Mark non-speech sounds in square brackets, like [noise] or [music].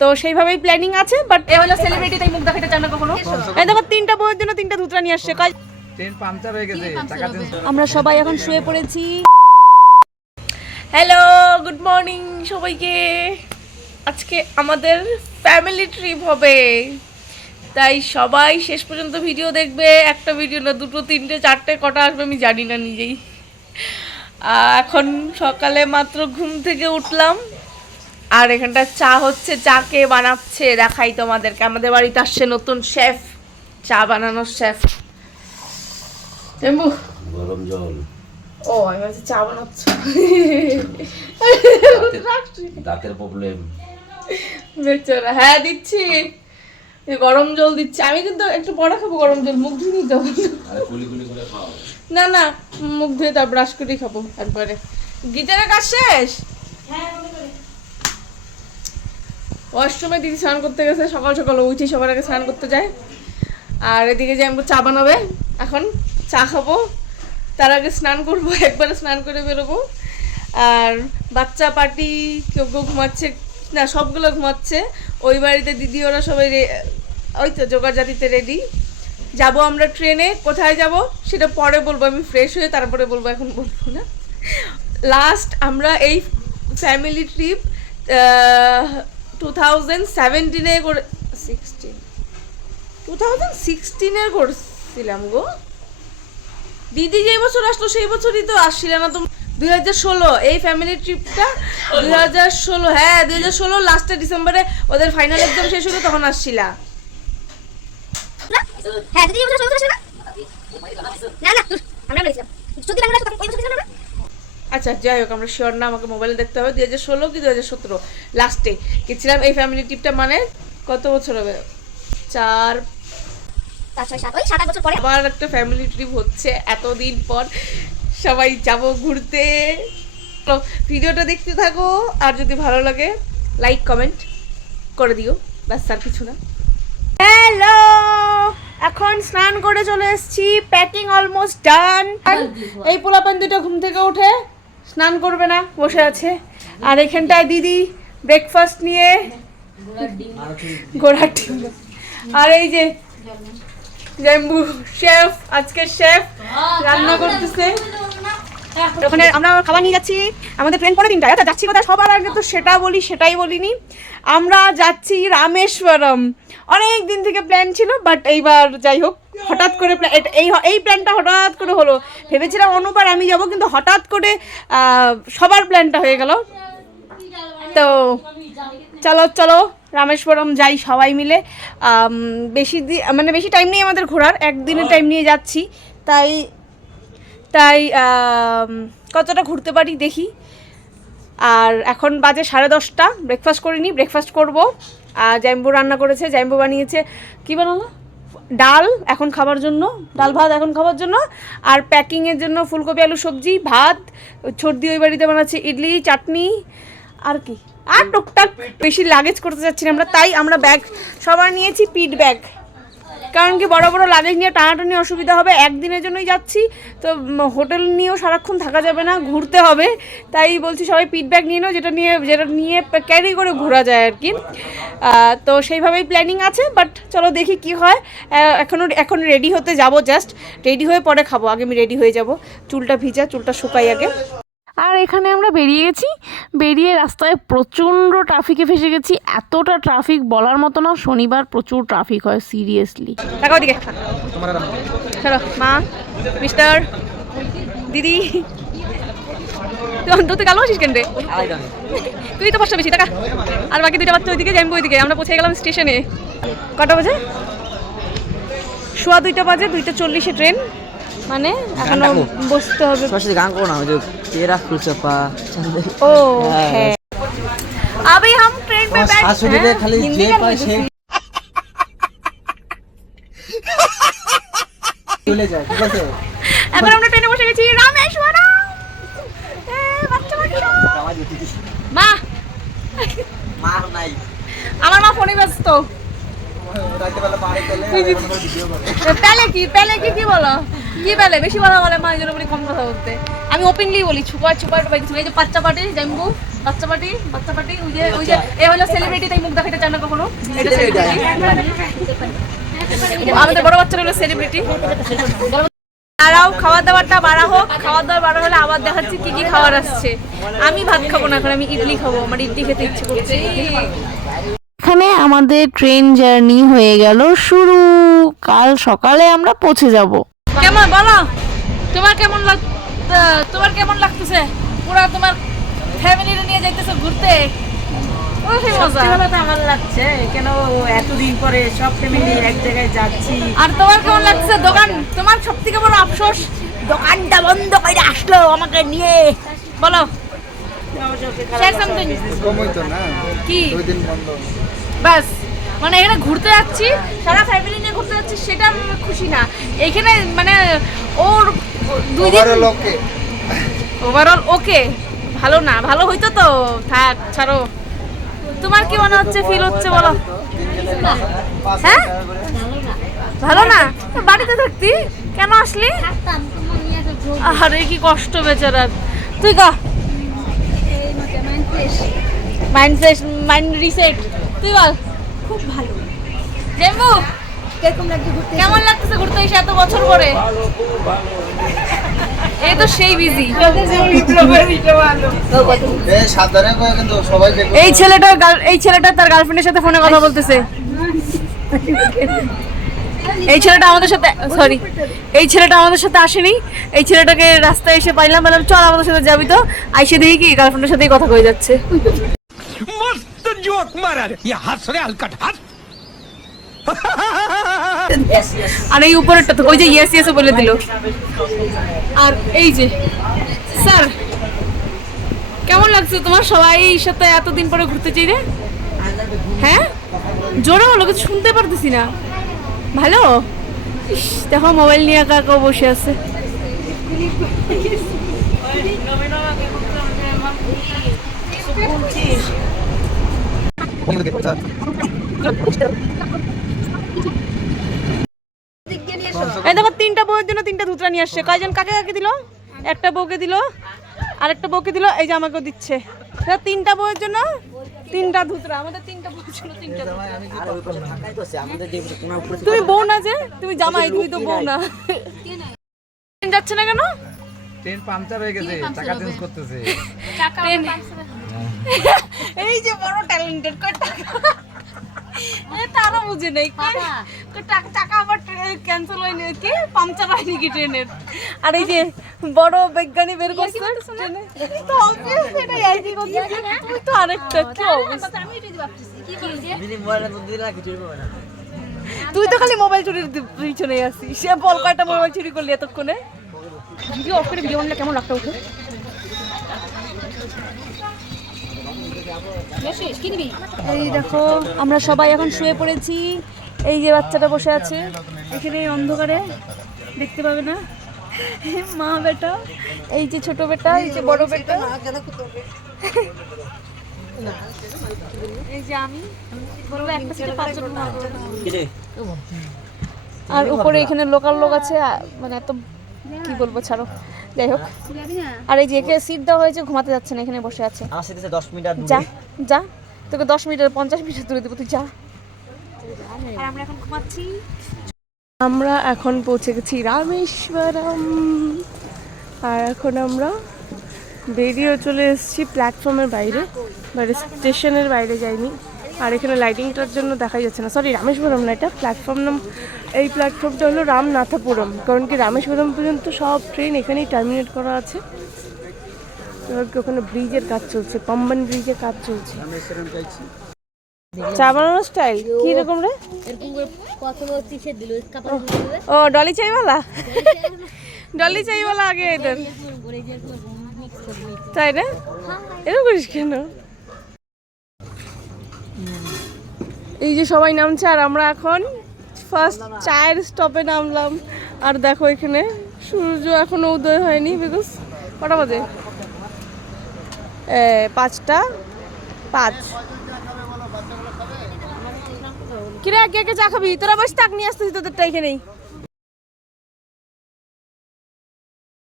তো সেইভাবেই প্ল্যানিং আছে বাট এ হলো সেলিব্রিটি তাই মুখ দেখাতে চায় না কখনো? এই দেখো তিনটা বউয়ের জন্য তিনটা ধুতরা নিয়ে আসছে। কাজ ট্রেন হয়ে গেছে টাকা আমরা সবাই এখন শুয়ে পড়েছি। হ্যালো গুড মর্নিং সবাইকে। আজকে আমাদের ফ্যামিলি ট্রিপ হবে। তাই সবাই শেষ পর্যন্ত ভিডিও দেখবে একটা ভিডিও না দুটো তিনটে চারটে কটা আসবে আমি জানি না নিজেই। এখন সকালে মাত্র ঘুম থেকে উঠলাম। আর এখানটা চা হচ্ছে চা কে বানাচ্ছে দেখাই তোমাদেরকে। আমাদের বাড়িতে আসছে নতুন শেফ চা বানানোর শেফ। টেম্বু গরম জল। ও আমি ভাবছি চা বানাচ্ছ। দাঁতের প্রবলেম বেচারা হ্যাঁ দিচ্ছি। গরম জল দিচ্ছি। আমি কিন্তু একটু পরে খাব গরম জল মুখ ধুয়ে নিতে হবে। আরে কুলি কুলি করে খাও। না না মুখ ধুয়ে তার ব্রাশ করেই খাব একবারে। গিটারের কাজ শেষ? ওয়াশরুমে দিদি স্নান করতে গেছে, সকাল সকাল উঠি সবার আগে স্নান করতে যায়। আর এদিকে যে আমি চা বানাবে, এখন চা খাব। তার আগে স্নান করব, [laughs] একবারে স্নান করে বেরোবো। আর বাচ্চা পার্টি, কেউ কেউ ঘুমাচ্ছে, না, সবগুলো ঘুমাচ্ছে। ওই বাড়িতে দিদি, ওরা সবাই ওই তো জোগাড় জাতিতে রেডি যাব আমরা ট্রেনে কোথায় যাব সেটা পরে বলব। আমি ফ্রেশ হয়ে তারপরে বলব, এখন বলব না। লাস্ট আমরা এই ফ্যামিলি ট্রিপ টু থাউজেন্ড সেভেন্টিনে করে টু থাউজেন্ড সিক্সটিনে করছিলাম গো। দিদি যে বছর আসলো, সেই বছরই তো আসছিল না তো দুই হাজার ষোলো, এই ফ্যামিলি ট্রিপটা দুই হাজার ষোলো হ্যাঁ দুই হাজার ষোলো লাস্টে ডিসেম্বরে ওদের ফাইনাল এক্সাম শেষ হলো, তখন আসছিলা হ্যাঁ দিদি বছর সতেরো ছিল না না না দূর, আমরা বলেছিলাম সত্যি বাংলা তখন ওই বছর ছিল না আচ্ছা যাই হোক আমরা শিওর না আমাকে মোবাইলে দেখতে হবে। দু হাজার ষোলো কি দুই হাজার সতেরো? লাস্টে গেছিলাম এই ফ্যামিলি ট্রিপটা মানে কত বছর হবে? চার পাঁচ সাত ওই সাত আট বছর পরে। আবার একটা ফ্যামিলি ট্রিপ হচ্ছে এতদিন পর সবাই যাব ঘুরতে। তো ভিডিওটা দেখতে থাকো আর যদি ভালো লাগে লাইক কমেন্ট করে দিও। ব্যাস আর কিছু না। হ্যালো এখন স্নান করে চলে এসেছি প্যাকিং অলমোস্ট ডান এই পোলাপান দুটো ঘুম থেকে উঠে স্নান করবে না, বসে আছে। আর এখানটায় দিদি ব্রেকফাস্ট নিয়ে ঘোড়ার ডিম। আর এই যে জাম্বু শেফ আজকে শেফ রান্না করতেছে। ওখানে আমরা খাবার নিয়ে যাচ্ছি। আমাদের ট্রেন পরে তিনটায় যাচ্ছি কোথায়? সবার আগে তো সেটা বলি, সেটাই বলিনি। আমরা যাচ্ছি রামেশ্বরম। অনেক দিন থেকে প্ল্যান ছিল বাট এইবার যাই হোক হঠাৎ করে এই এই প্ল্যানটা হঠাৎ করে হলো। ভেবেছিলাম অনুবার আমি যাব, কিন্তু হঠাৎ করে সবার প্ল্যানটা হয়ে গেল। তো চলো চলো, রামেশ্বরম যাই সবাই মিলে। বেশি মানে বেশি টাইম নেই আমাদের ঘোরার, একদিনের টাইম নিয়ে যাচ্ছি। তাই তাই কতটা ঘুরতে পারি দেখি। আর এখন বাজে সাড়ে দশটা ব্রেকফাস্ট করিনি ব্রেকফাস্ট করব। আর জাইম্বু রান্না করেছে জাইম্বু বানিয়েছে, কি বানালো? ডাল এখন খাবার জন্য, ডাল ভাত এখন খাবার জন্য, আর প্যাকিংয়ের জন্য ফুলকপি, আলু, সবজি, ভাত ছর্দি ওই বাড়িতে বানাচ্ছে, ইডলি, চাটনি, আর কি? আর টুকটাক বেশি লাগেজ করতে চাচ্ছি না আমরা, তাই আমরা ব্যাগ সবার নিয়েছি পিট ব্যাগ কারণ কি বড় বড় লাগেজ নিয়ে টানাটানি অসুবিধা হবে, একদিনের জন্যই যাচ্ছি। তো হোটেল নিয়েও সারাক্ষণ থাকা যাবে না, ঘুরতে হবে। তাই বলছি সবাই ব্যাগ নিয়ে নাও, যেটা নিয়ে যেটা নিয়ে ক্যারি করে ঘোরা যায় আর কি। তো সেইভাবেই প্ল্যানিং আছে বাট চলো দেখি কি হয়। এখনও এখন রেডি হতে যাব জাস্ট রেডি হয়ে পরে খাব, আগে আমি রেডি হয়ে যাব। চুলটা ভিজা, চুলটা শুকাই আগে। আর এখানে আমরা বেরিয়ে গেছি। বেরিয়ে রাস্তায় প্রচণ্ড ট্রাফিকে ফেসে গেছি। এতটা ট্রাফিক বলার মতো না শনিবার প্রচুর ট্রাফিক হয় সিরিয়াসলি চলো মা মিস্টার দিদি। তুই কালো আছিস কেন রে? তুই তো পাঁচটা বেশি টাকা আর বাকি দুইটা বাচ্চা ওইদিকে যাইবো ওইদিকে। আমরা পৌঁছে গেলাম স্টেশনে। কটা বাজে? শোয়া দুইটা বাজে দুইটা চল্লিশে ট্রেন। মানে এখনও বসতে হবে। গান করো না ওই যে তেরা ফুলচাপা চন্দে ও হ্যাঁ अभी हम ट्रेन पे बैठ শাশুড়িরে हैं। খালি हिंदी যে में পায় बोल সে চলে যায় ঠিক আছে এখন আমরা ট্রেনে বসে গেছি রামেশ্বরম এ, বাচ্চা বাচ্চা। মা মার নাই আমার মা ফোনে ব্যস্ত রাতে বেলা পারে চলে ভিডিও করে পেলে কি পেলে কি কি বলো কি পেলে বেশি কথা বলে মা এই জন্য বলি কম কথা বলতে আমি ওপেনলি বলি ছুপা ছুপা টুপা কিছু এই যে বাচ্চা পার্টি জাম্বু বাচ্চা পার্টি বাচ্চা পার্টি ওই যে ওই যে এ হলো সেলিব্রিটি তাই মুখ দেখাতে চায় না কখনো। আমাদের বড় বাচ্চারা হলো সেলিব্রিটি দাঁড়াও খাওয়া দাওয়াটা বাড়া হোক খাওয়া দাওয়া বাড়া হলে আবার দেখাচ্ছি কি কি খাবার আসছে। আমি ভাত খাব না এখন আমি ইডলি খাব আমার ইডলি খেতে ইচ্ছে করছে। এখানে আমাদের ট্রেন জার্নি হয়ে গেল শুরু। কাল সকালে আমরা পৌঁছে যাব। কেমন বলো? তোমার কেমন লাগ আহ, তোমার কেমন লাগতেছে? পুরা তোমার ফ্যামিলিরে নিয়ে যাইতেছো ঘুরতে? আমার লাগছে। কেন এতদিন পরে সব ফ্যামিলি এক জায়গায় যাচ্ছি। আর তোমার কেমন লাগছে? দোকান? তোমার সব থেকে বড় আফসোস? দোকানটা বন্ধ করে আসলো আমাকে নিয়ে। বলো। কি? মানে এখানে ঘুরতে যাচ্ছি সারা ফ্যামিলি নিয়ে ঘুরতে যাচ্ছি সেটা আমি খুশি না। এখানে মানে ওর দুই দিন ওভারঅল ওকে ওভারঅল ওকে ভালো না ভালো হইতো তো। থাক ছাড়ো। তোমার কি মনে হচ্ছে ফিল হচ্ছে বলো? হ্যাঁ? ভালো না? বাড়িতে থাকতি? কেন আসলি? আরে কি কষ্ট বেচারার তুই গা এই মাইন্ড ফ্রেশ মাইন্ড রিসেট তুই বল। খুব ভালো। ঘুরতে কেমন লাগতেছে ঘুরতে এসে এত বছর পরে? এই তো সেই বিজি এই ছেলেটা এই ছেলেটা তার গার্লফ্রেন্ডের সাথে ফোনে কথা বলতেছে। এই ছেলেটা আমাদের সাথে সরি এই ছেলেটা আমাদের সাথে আসেনি। এই ছেলেটাকে রাস্তায় এসে পাইলাম বললাম চল আমাদের সাথে যাবি তো। আইসে দেখি কি গার্লফ্রেন্ডের সাথেই কথা কয়ে যাচ্ছে। মস্ত জোক মারা রে হাস রে হাস আর এই উপরেরটা তো ওই যে ইয়েস ইয়েস বলে দিল। আর এই যে স্যার কেমন লাগছে তোমার সবাই এই সাথে এতদিন পরে ঘুরতে চাই রে? হ্যাঁ? জোরে হলো কিছু শুনতে পারতেছি না। ভালো? দেখো মোবাইল নিয়ে একা একা বসে আছে। তিনটা বউয়ের জন্য তিনটা ধুতরা নিয়ে আসছে। কয়জন? কাকে কাকে দিল? একটা বউকে দিল আর একটা বউকে দিল এই যে আমাকেও দিচ্ছে। তিনটা বউয়ের জন্য তিনটা ধুতরা। আমাদের তিনটা বউয়ের জন্য তিনটা তুমি বউ না যে তুমি জামাই তুমি তো বউ না। ট্রেন যাচ্ছে না কেন? ট্রেন পাংচার হয়ে গেছে টাকা চেঞ্জ করতেছে। এই যে বড় ট্যালেন্টেড কয় টাকা? বুঝে নেই টাকা টাকা আবার ক্যান্সেল হয়নি কি? পাংচার হয়নি কি ট্রেনের? আর এই যে বড় বিজ্ঞানী বের করছে ট্রেনে? তুই তো আরেকটা কি অবস্থা? তুই তো খালি মোবাইল চুরির পিছনে আসিস সে বল কয়টা মোবাইল চুরি করলি এতক্ষণে? ভিডিও অফ করে ভিডিও কেমন লাগতো ওকে এই দেখো আমরা সবাই এখন শুয়ে পড়েছি। এই যে বাচ্চাটা বসে আছে এখানে এই অন্ধকারে দেখতে পাবে না? মা বেটা এই যে ছোট বেটা এই যে বড় বেটা। এই যে আমি বলব একটা সিটে পাঁচজন আর উপরে এখানে লোকাল লোক আছে মানে এত কি বলব ছাড়ো। যাই হোক। আর এই যে একে সিট দেওয়া হয়েছে ঘুমাতে যাচ্ছে না এখানে বসে আছে। দশ যা যা। তোকে দশ মিনিটের পঞ্চাশ মিনিট দূরে দেবো তুই যা। আর আমরা এখন ঘুমাচ্ছি আমরা এখন পৌঁছে গেছি রামেশ্বরম। আর এখন আমরা বেরিয়ে চলে এসেছি প্ল্যাটফর্মের বাইরে বাইরে স্টেশনের বাইরে যাইনি। আর এখানে লাইটিংটার জন্য দেখাই যাচ্ছে না সরি রামেশ্বরম না এটা প্ল্যাটফর্ম নাম এই প্ল্যাটফর্মটা হলো রামনাথপুরম কারণ কি রামেশ্বরম পর্যন্ত সব ট্রেন এখানেই টার্মিনেট করা আছে এবার কি ওখানে ব্রিজের কাজ চলছে পাম্বান ব্রিজের কাজ চলছে চা বানানোর স্টাইল কি রকম রে ও ডলি চাইওয়ালা ডলি চাইওয়ালা আগে এদের তাই না এরকম করিস কেন এই যে সবাই নামছে আর আমরা এখন ফার্স্ট চায়ের স্টপে নামলাম। আর দেখো এখানে সূর্য এখনও উদয় হয়নি বিকজ কটা বাজে? পাঁচটা, পাঁচ। কিরে, কে কে চা খাবি? তোরা বসে তাক নিয়ে আসতেছি তোদেরটা এখানেই।